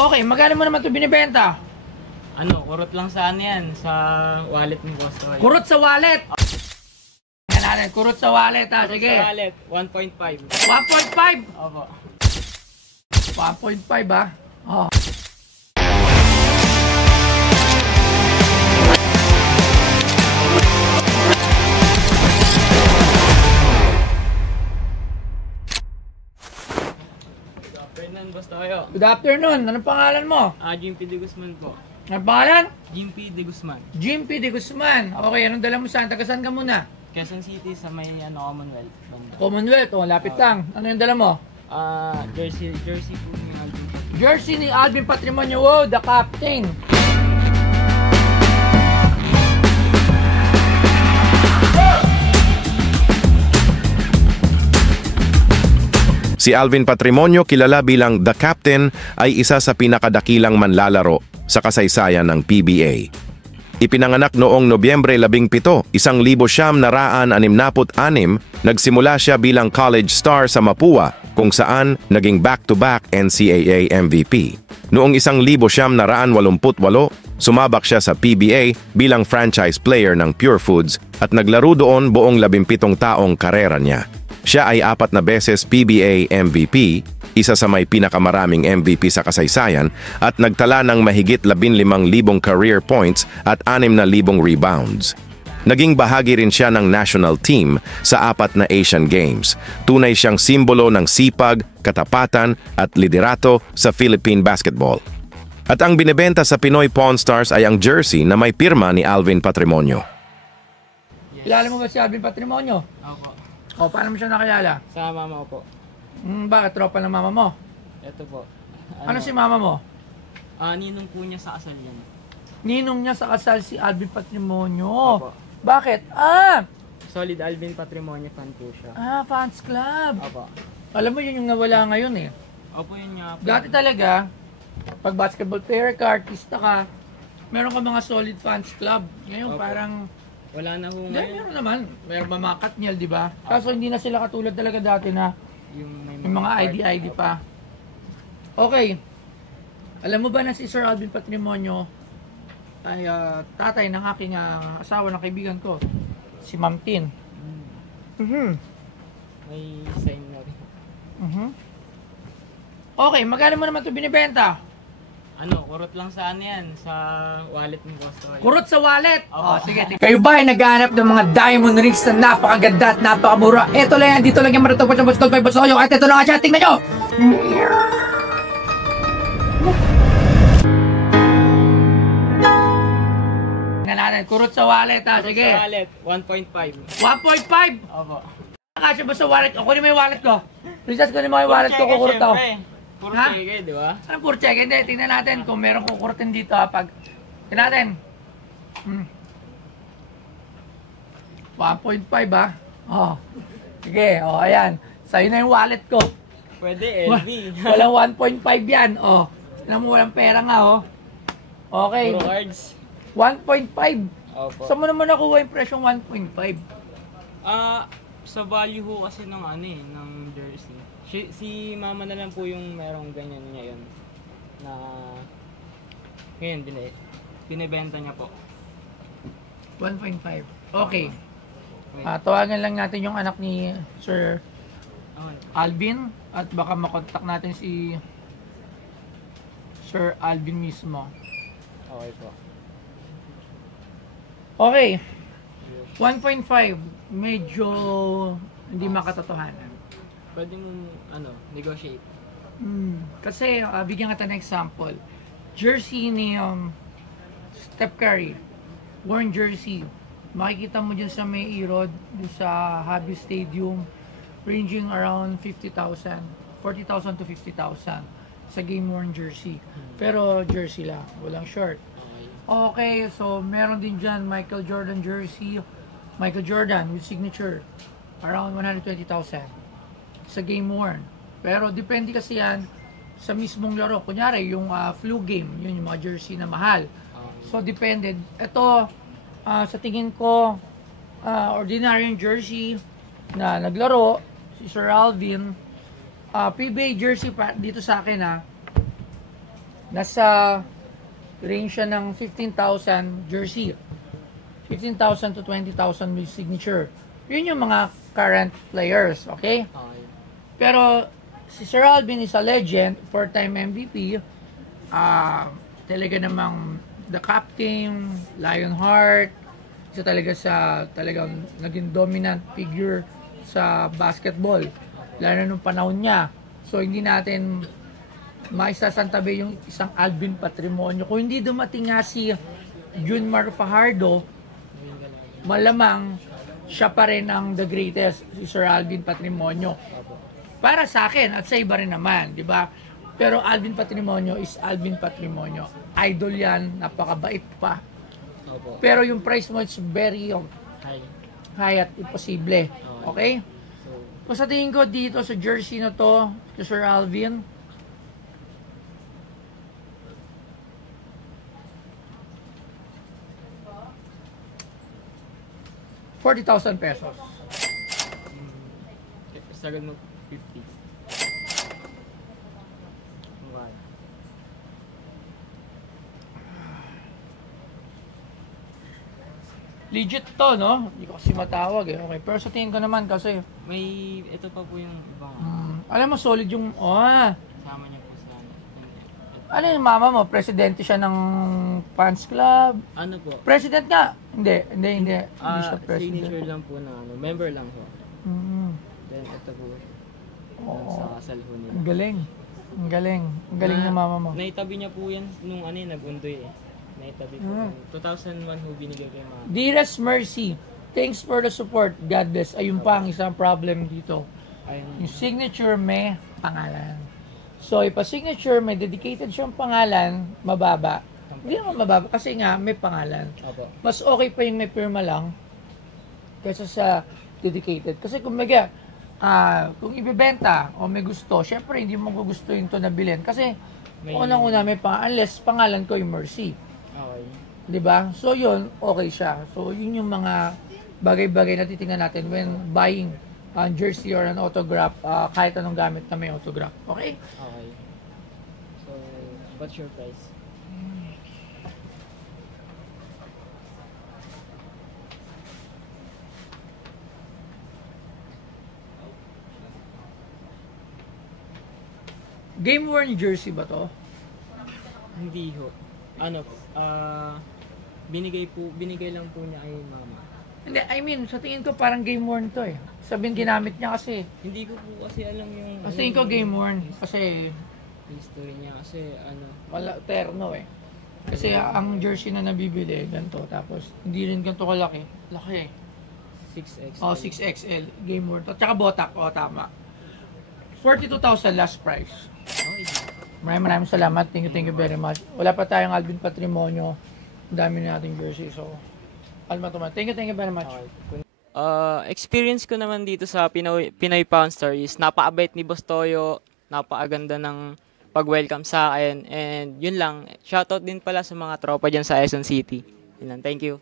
Okay, magkano mo naman ito binibenta? Ano, kurot lang sa ano yan, sa wallet ni Boss Roy. Kurot sa wallet! Yan natin, kurot sa wallet ha, Kurot sige. sa wallet, 1.5. 1.5? Opo. 1.5 ha? Oh. Boss Toyo. Good afternoon, anong pangalan mo? Jimpy De Guzman po. Anong pangalan? Jimpy De Guzman. Jimpy De Guzman. Okay, anong dala mo saan? Taga-saan ka muna? Quezon City sa may Commonwealth. Banda. Commonwealth, oh, lapit lang. Ano yung dala mo? Jersey po ni Alvin. Jersey ni Alvin Patrimonio, wow, the captain. Si Alvin Patrimonio, kilala bilang The Captain, ay isa sa pinakadakilang manlalaro sa kasaysayan ng PBA. Ipinanganak noong Nobyembre 17, 1966, nagsimula siya bilang college star sa Mapua, kung saan naging back-to-back NCAA MVP. Noong 1988, sumabak siya sa PBA bilang franchise player ng Pure Foods at naglaro doon buong 17 taong karera niya. Siya ay 4 na beses PBA MVP, isa sa may pinakamaraming MVP sa kasaysayan at nagtala ng mahigit 15,000 career points at 6,000 rebounds. Naging bahagi rin siya ng national team sa 4 na Asian Games. Tunay siyang simbolo ng sipag, katapatan at liderato sa Philippine basketball. At ang binebenta sa Pinoy Pawn Stars ay ang jersey na may pirma ni Alvin Patrimonio. Yes. Kilala mo ba si Alvin Patrimonio? Opo. O, paano mo siya nakilala? Sa mama ko po. Bakit tropa ng mama mo? Ito po. Ano si mama mo? Ninong po niya sa kasal yan. Ninong niya sa kasal si Alvin Patrimonio. Opo. Bakit? Solid Alvin Patrimonio fan po siya. Fans club. Opo. Alam mo yun yung nawala ngayon eh. Opo, yun nga po. Dati talaga, pag basketball player ka, artista ka, meron ka mga solid fans club. Ngayon Opo. parang, Wala na ho hindi, ngayon. meron naman. Meron ba mga Katniel, di ba? Kaso hindi na sila katulad talaga dati na Yung may mga ID pa. Okay. Alam mo ba na si Sir Alvin Patrimonio ay tatay ng aking asawa ng kaibigan ko, si Ma'am Tin. May sign na rin. Okay, magkano mo naman ito binibenta? Ano, kurot lang sa ano yan, sa wallet ni Boss Roy. Kurot sa wallet! Opo. Sige. Kayo ba ay naghahanap ng mga diamond rings na napakaganda at napakamura? Ito lang yan, dito lang yan maratapos sa Boss Gold by Boss Oyo. At ito na nga siya, tingnan nyo! Tingnan natin, kurot sa wallet ha, sige. Sa wallet, 1.5. 1.5! Opo. Nakasya ba sa wallet? O, kunin mo yung wallet ko. Princess, kunin mo yung wallet ko, kukurot ako. Puro Ha? cheque, di ba? Anong puro check? Hindi, tingnan natin kung meron kukurutin dito ha. Tingnan natin. 1.5 ha. Oh. Sige, oh, ayan. Sa'yo na yung wallet ko. Pwede, LV. Walang 1.5 yan. Oh. Tingnan mo, walang pera nga, oh. Okay. Puro cards. 1.5. Opo. Saan mo naman nakuha yung presyong 1.5? Sa value ho kasi ng ano eh, ng jersey. Si mama na lang po yung merong ganyan ngayon na ngayon binibenta niya po. 1.5. Okay. Tawagan lang natin yung anak ni Sir Alvin at baka makontak natin si Sir Alvin mismo. Okay po. Okay. 1.5. Medyo hindi makatotohanan. Pwede mo negotiate. Kasi bigyan kita ng example. Jersey ni Steph Curry. Worn jersey. Makikita mo dyan sa may Erod, sa Habi Stadium, ranging around 50,000. 40,000 to 50,000 sa game worn jersey. Pero jersey lang, walang short. Okay, so meron din dyan Michael Jordan jersey. Michael Jordan with signature. Around 120,000 sa game worn. Pero depende kasi yan sa mismong laro. Kunyari, yung flu game, yun yung mga jersey na mahal. So depende. Ito, sa tingin ko, ordinary yung jersey na naglaro, si Sir Alvin, PBA jersey pa, dito sa akin Nasa range siya ng 15,000 jersey. 15,000 to 20,000 may signature. Yun yung mga current players, okay? Okay. Pero si Sir Alvin is a legend, 4-time MVP. Talaga namang the captain, Lionheart, isa talaga sa talagang naging dominant figure sa basketball. Lalo nung panahon niya. So hindi natin maisasantabi yung isang Alvin Patrimonio. Kung hindi dumating nga si Junmar Fajardo, malamang siya pa rin ang the greatest, si Sir Alvin Patrimonio. Para sa akin, at sa iba rin naman, di ba? Pero Alvin Patrimonio is Alvin Patrimonio. Idol yan, napakabait pa. Opo. Pero yung price mo, it's very Hi. high at imposible. Okay? So sa tingin ko dito sa jersey na to, kay Sir Alvin, ₱40,000. Sagad mo 50. Okay. Legit to, no? Hindi ko kasi matawag eh. Okay, pero sa tingin ko naman kasi, May, ito pa po yung ibang, alam mo, solid yung, kasama niya po sa ano. ano yung mama mo? Presidente siya ng fans club? Ano po? President nga? Hindi. Hindi siya president. Signature lang po na ano, member lang po. Mm. Then ito po, Oo. sa kasal po nila. Ang galing. Ang galing. Ang galing ng mama mo. Naitabi niya po yan nung ano nag-undoy eh. Naitabi po. 2001 ho binigay kay mama. Dearest Mercy, thanks for the support. God bless. Ayun pa ang isang problem dito. Ayun. Yung signature may pangalan. So, ipa-signature, may dedicated siyang pangalan, mababa. Hindi naman mababa kasi nga may pangalan. Opo. Mas okay pa yung may pirma lang kaysa sa dedicated. Kasi kung ibebenta o may gusto, syempre hindi mo gugustuhin to na bilhin. Kasi unang-una may pangalan, unless pangalan ko yung Mercy. Okay. 'Di ba? So yun, okay siya. So yun yung mga bagay-bagay na titingnan natin when buying jersey or an autograph, kahit anong gamit na may autograph. Okay? Okay. So, what's your price? Game worn jersey ba to? Hindi ho. Ano po? Binigay lang po niya kay mama. Hindi, I mean, sa tingin ko parang game worn to eh. Sabihin ginamit niya kasi. Hindi ko po kasi alam yung Sa tingin ko game worn kasi history niya kasi ano. wala terno eh. Kasi ang jersey na nabibili, ganito. Tapos, hindi rin ganito kalaki. Laki eh. 6X. Oh, 6XL. Game worn to. Tsaka botak. Oh, tama. 42,000 last price. Okay. Maraming salamat. Thank you very much. Wala pa tayong Alvin Patrimonio. Ang dami na nating jersey. So, thank you very much. Okay. Experience ko naman dito sa Pinoy Pound Star is napakabait ni Boss Toyo, napakaganda ng pag-welcome sa akin, and yun lang. Shoutout din pala sa mga tropa dyan sa Quezon City. Yun lang. Thank you.